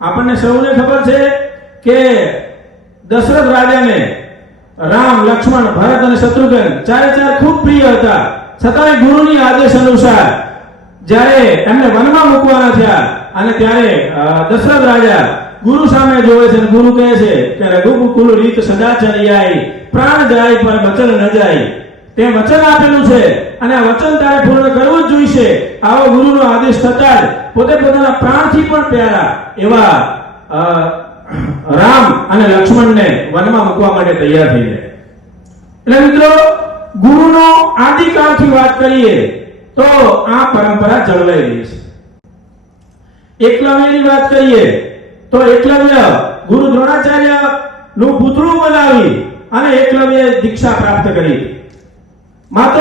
આપણને સૌને ખબર છે કે દશરથ રાજાને રામ, લક્ષ્મણ, ભરત અને શત્રુઘ્ન ચારે ચાર ખૂબ પ્રિય હતા. છતાંય ગુરુની આદેશ અનુસાર જ્યારે એમને વનમાં મૂકવાના થયા અને ત્યારે દશરથ રાજા ગુરુ સામે જોવે છે અને ગુરુ કહે છે કે રઘુકુલ રીત સદા ચરિયાઈ, પ્રાણ જાય પર વચન ન જાય. તે વચન આપેલું છે અને આ વચન તારે પૂર્ણ કરવું જ જોઈશે. આવો ગુરુનો આદેશ થતા જ પોતે પોતાના પ્રાણથી પણ પ્યારા એવા રામ અને લક્ષ્મણને વનમાં મૂકવા માટે તૈયાર થઈ જાય. એટલે મિત્રો, ગુરુનો આદિકાળથી વાત કરીએ તો આ પરંપરા જળવાઈ રહી છે. એકલવ્યની વાત કરીએ તો એકલવ્ય ગુરુ દ્રોણાચાર્ય નું પુતળું બનાવી અને એકલવ્ય દીક્ષા પ્રાપ્ત કરી. માત્ર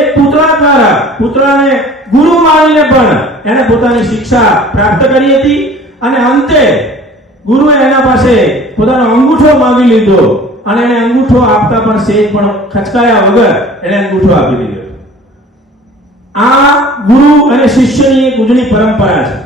એક પુતળા દ્વારા, પુતળાને ગુરુ માનીને પણ એને પોતાની શિક્ષા પ્રાપ્ત કરી હતી અને અંતે ગુરુએ એના પાસે પોતાનો અંગૂઠો માંગી લીધો અને એને અંગૂઠો આપતા પણ સેજ પણ ખચકાયા વગર એને અંગૂઠો આપી દીધો. આ ગુરુ અને શિષ્યની એક ઉજળી પરંપરા છે.